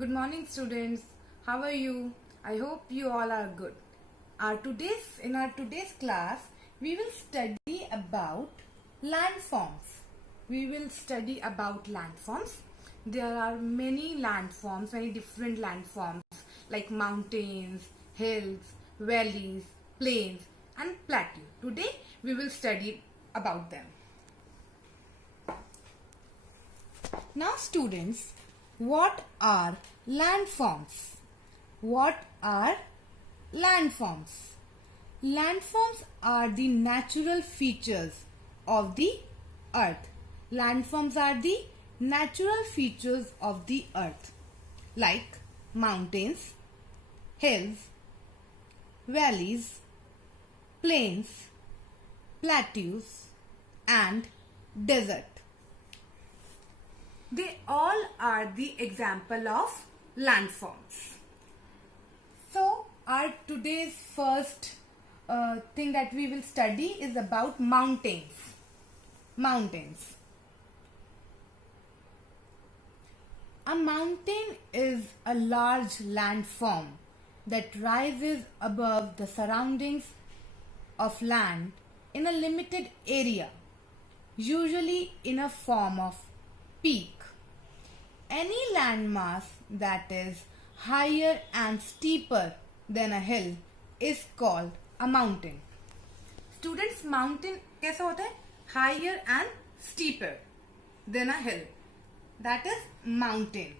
Good morning, students. How are you? I hope you all are good. In our today's class, we will study about landforms. We will study about landforms. There are many landforms, many different landforms like mountains, hills, valleys, plains, and plateau. Today, we will study about them. Now, students, what are landforms? What are landforms? Landforms are the natural features of the earth. Landforms are the natural features of the earth, like mountains, hills, valleys, plains, plateaus, and desert. They all are the example of landforms. So our today's first thing that we will study is about mountains. Mountains. A mountain is a large landform that rises above the surroundings of land in a limited area, usually in a form of peak. Any landmass that is higher and steeper than a hill is called a mountain. Students, mountain कैसा होता है? Higher and steeper than a hill. That is mountain.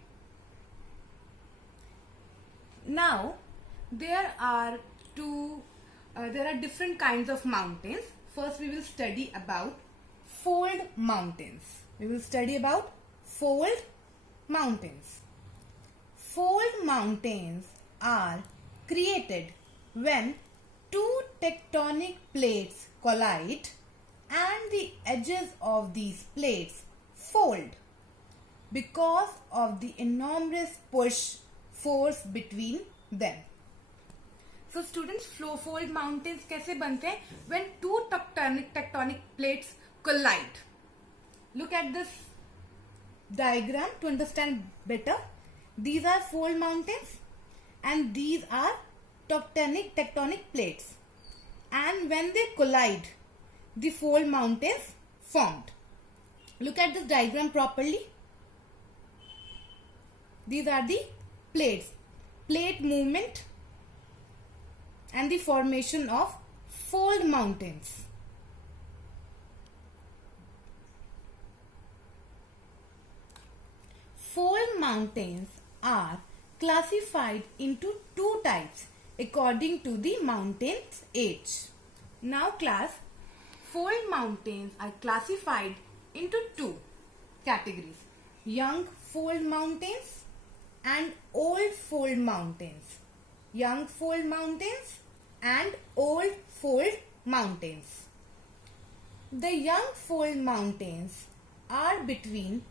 Now, there are different kinds of mountains. First, we will study about fold mountains. We will study about fold mountains. Fold mountains are created when two tectonic plates collide and the edges of these plates fold because of the enormous push force between them. So students, fold mountains कैसे बनते हैं? When two tectonic plates collide. Look at this diagram to understand better. These are fold mountains and these are tectonic plates, and when they collide, the fold mountains formed. Look at this diagram properly. These are the plates, plate movement and the formation of fold mountains. Fold mountains are classified into two types according to the mountain's age. Now class, fold mountains are classified into two categories: young fold mountains and old fold mountains. Young fold mountains and old fold mountains. The young fold mountains are between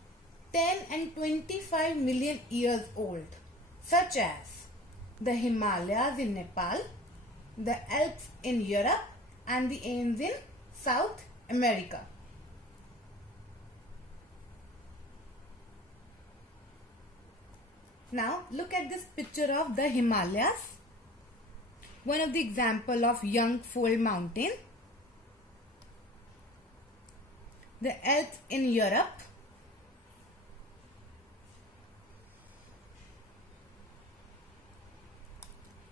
10 and 25 million years old, such as the Himalayas in Nepal, the Alps in Europe, and the Andes in South America. Now look at this picture of the Himalayas, one of the example of young fold mountain. The Alps in Europe,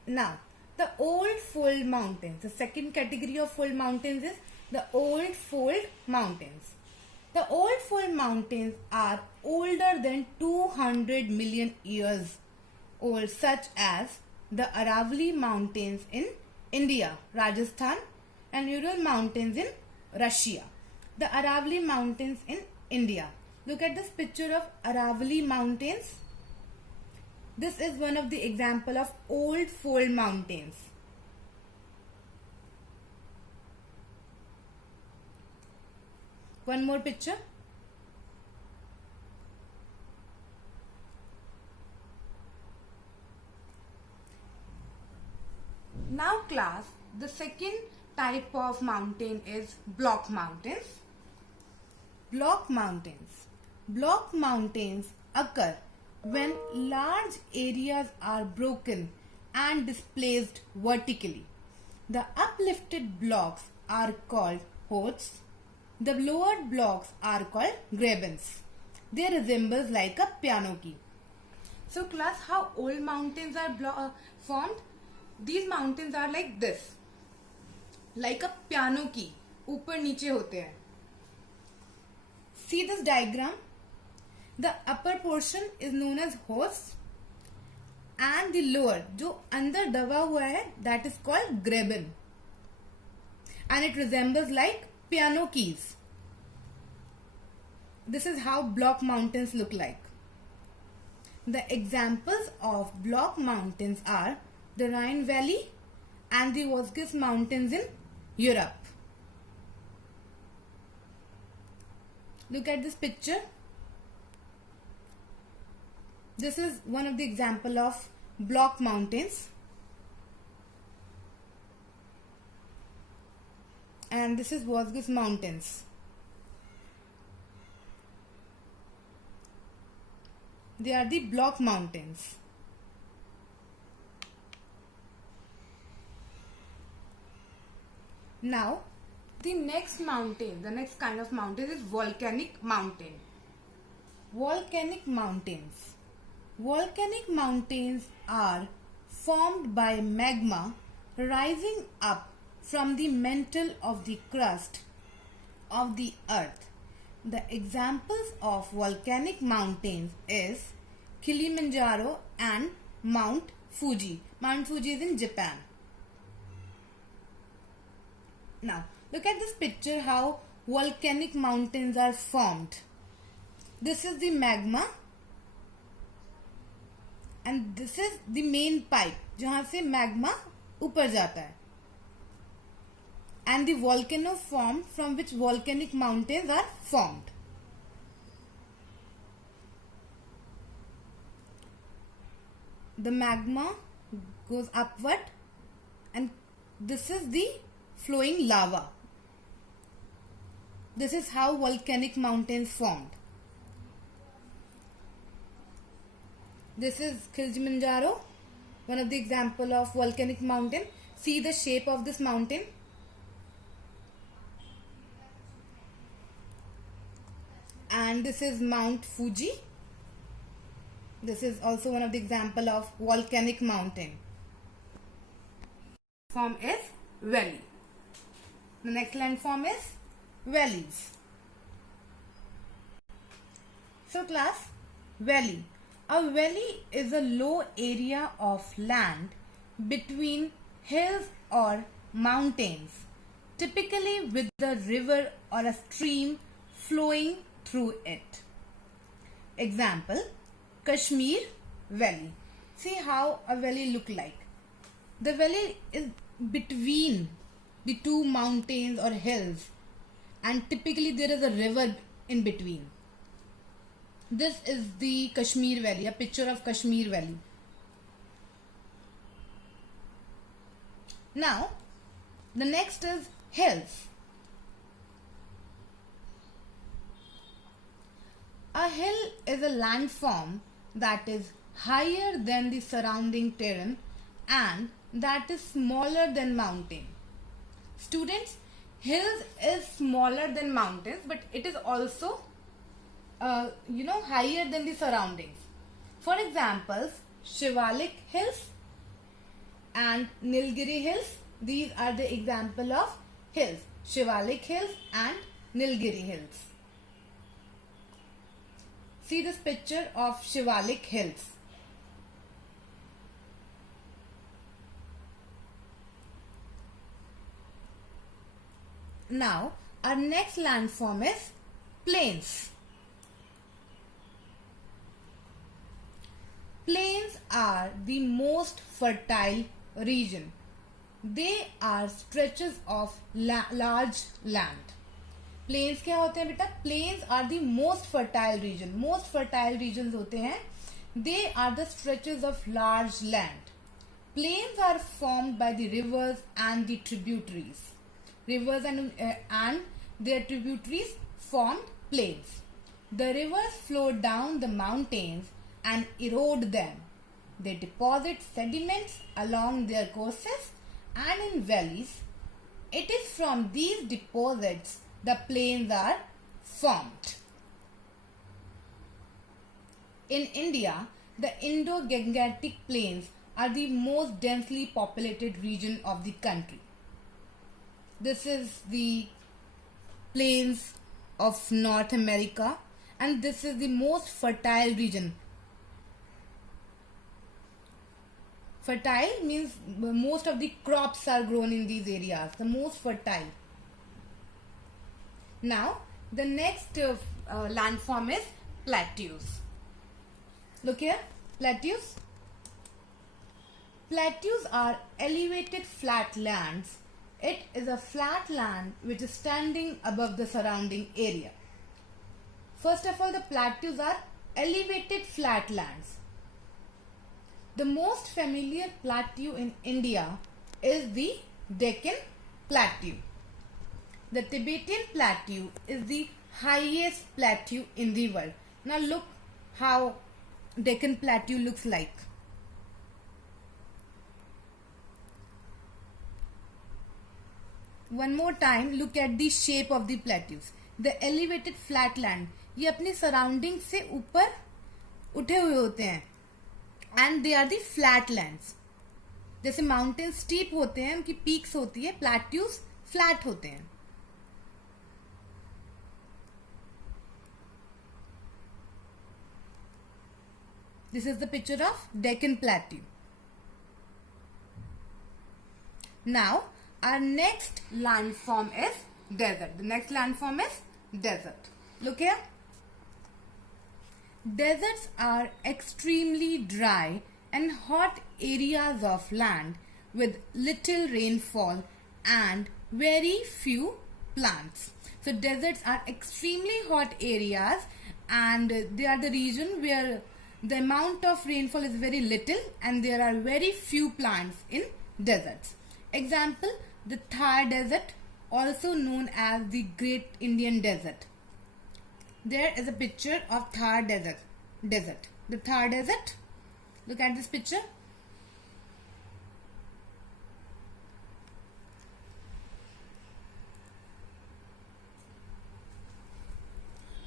now, the old fold mountains. The second category of fold mountains is the old fold mountains. The old fold mountains are older than 200 million years old, such as the Aravalli Mountains in India, Rajasthan, and Ural Mountains in Russia. The Aravalli Mountains in India. Look at this picture of Aravalli Mountains. This is one of the example of old fold mountains. One more picture. Now class, the second type of mountain is block mountains. Block mountains occur when large areas are broken and displaced vertically. The uplifted blocks are called horsts. The lowered blocks are called grabens. They resemble like a piano key. So class, how old mountains are formed? These mountains are like this, like a piano key. ऊपर नीचे होते हैं. See this diagram. The upper portion is known as horst and the lower, जो अंदर दबा हुआ है, that is called graben, and it resembles like piano keys. This is how block mountains look like. The examples of block mountains are the Rhine Valley and the Vosges Mountains in Europe. Look at this picture. This is one of the example of block mountains. And this is Vosges Mountains. They are the block mountains. Now, the next kind of mountain is volcanic mountain. Volcanic mountains. Volcanic mountains are formed by magma rising up from the mantle of the crust of the earth. The examples of volcanic mountains is Kilimanjaro and Mount Fuji. Mount Fuji is in Japan. Now, look at this picture how volcanic mountains are formed. This is the magma and this is the main pipe जहाँ से magma ऊपर जाता है. And the volcano formed from which volcanic mountains are formed. The magma goes upward and this is the flowing lava. This is how volcanic mountains formed. This is Kilimanjaro, one of the example of volcanic mountain. See the shape of this mountain. And this is Mount Fuji. This is also one of the example of volcanic mountain. Form is valley. The next landform is valleys. So class, valley. A valley is a low area of land between hills or mountains, typically with a river or a stream flowing through it. Example, Kashmir Valley. See how a valley look like. The valley is between the two mountains or hills and typically there is a river in between. This is the Kashmir Valley, a picture of Kashmir Valley. Now, the next is hills. A hill is a landform that is higher than the surrounding terrain and that is smaller than mountain. Students, hills is smaller than mountains, but it is also higher than the surroundings. For examples, Shivalik Hills and Nilgiri Hills. These are the example of hills. Shivalik Hills and Nilgiri Hills. See this picture of Shivalik Hills. Now, our next landform is plains. Plains are the most fertile region. They are stretches of large land. Plains क्या होते हैं बेटा? Plains are the most fertile region. Most fertile regions होते हैं. They are the stretches of large land. Plains are formed by the rivers and the tributaries. Rivers and their tributaries formed plains. The rivers flow down the mountains and erode them. They deposit sediments along their courses and in valleys. It is from these deposits the plains are formed. In India, the Indo-Gangetic Plains are the most densely populated region of the country. This is the plains of North America, and this is the most fertile region. Fertile means most of the crops are grown in these areas, the most fertile. Now, the next landform is plateaus. Look here, plateaus. Plateaus are elevated flat lands. It is a flat land which is standing above the surrounding area. First of all, the plateaus are elevated flat lands. The most familiar plateau in India is the Deccan Plateau. The Tibetan Plateau is the highest plateau in the world. Now look how Deccan Plateau looks like. One more time, look at the shape of the plateaus. The elevated flat land, ये अपनी surrounding से ऊपर उठे हुए होते हैं. And they are the flat lands. जैसे mountains steep होते हैं, उनकी peaks होती है, plateaus flat होते हैं. This is the picture of Deccan Plateau. Now, our next landform is desert. The next landform is desert. Look here. Deserts are extremely dry and hot areas of land with little rainfall and very few plants. So deserts are extremely hot areas, and they are the region where the amount of rainfall is very little and there are very few plants in deserts. Example, the Thar Desert, also known as the Great Indian Desert. There is a picture of Thar Desert. The Thar Desert. Look at this picture.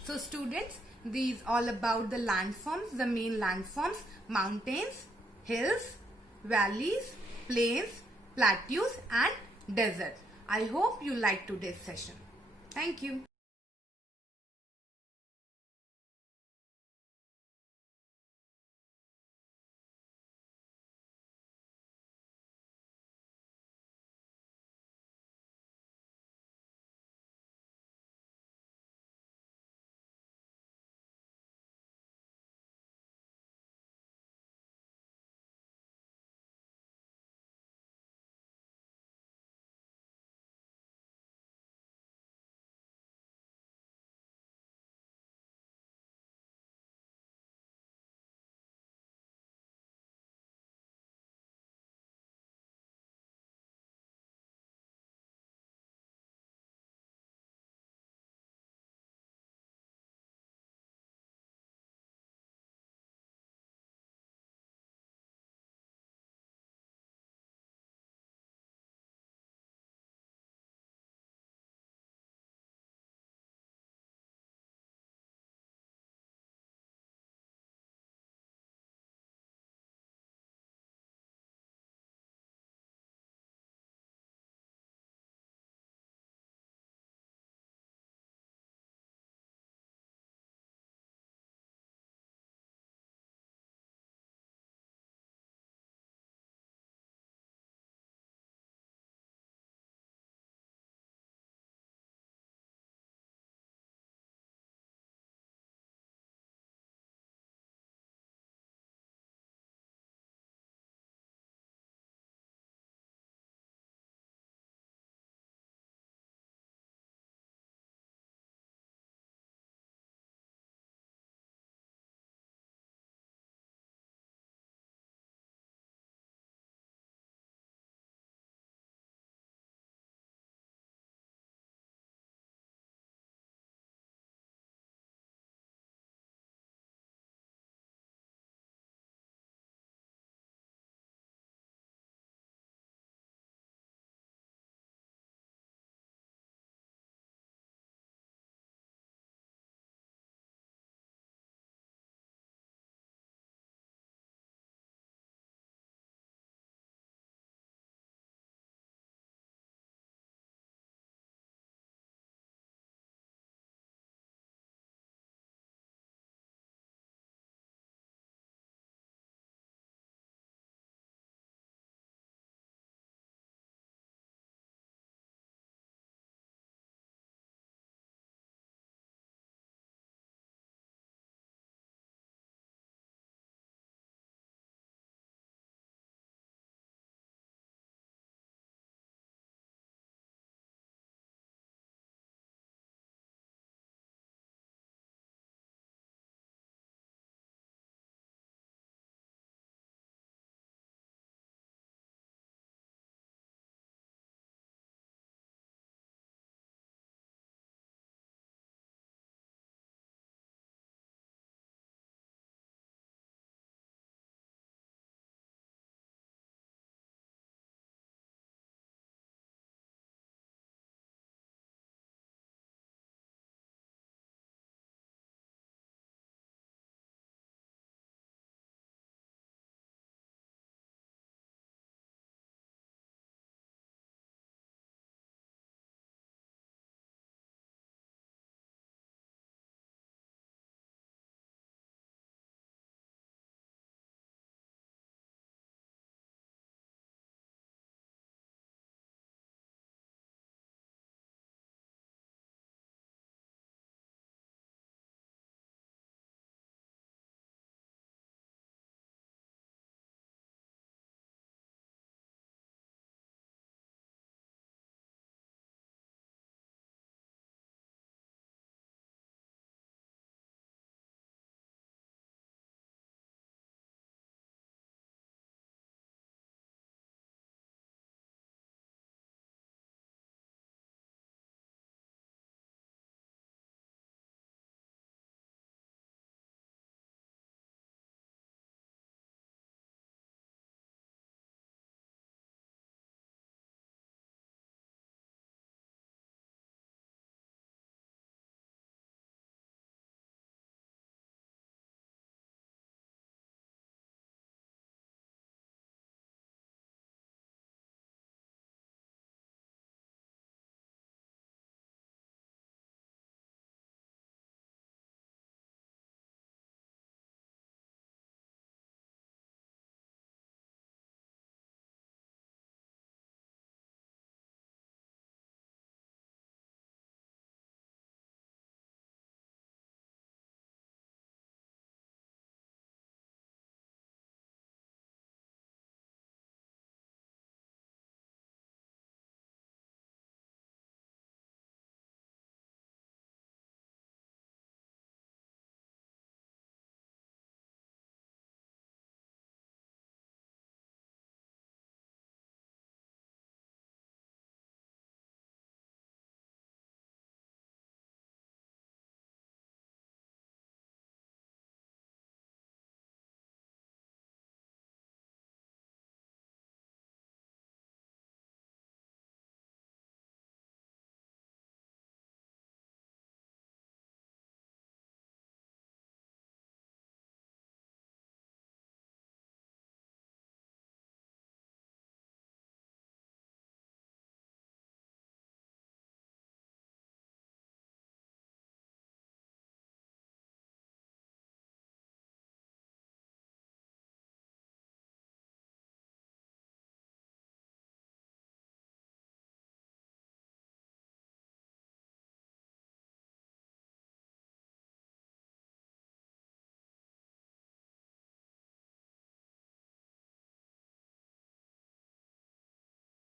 So students, these all about the landforms, the main landforms: mountains, hills, valleys, plains, plateaus and deserts. I hope you liked today's session. Thank you.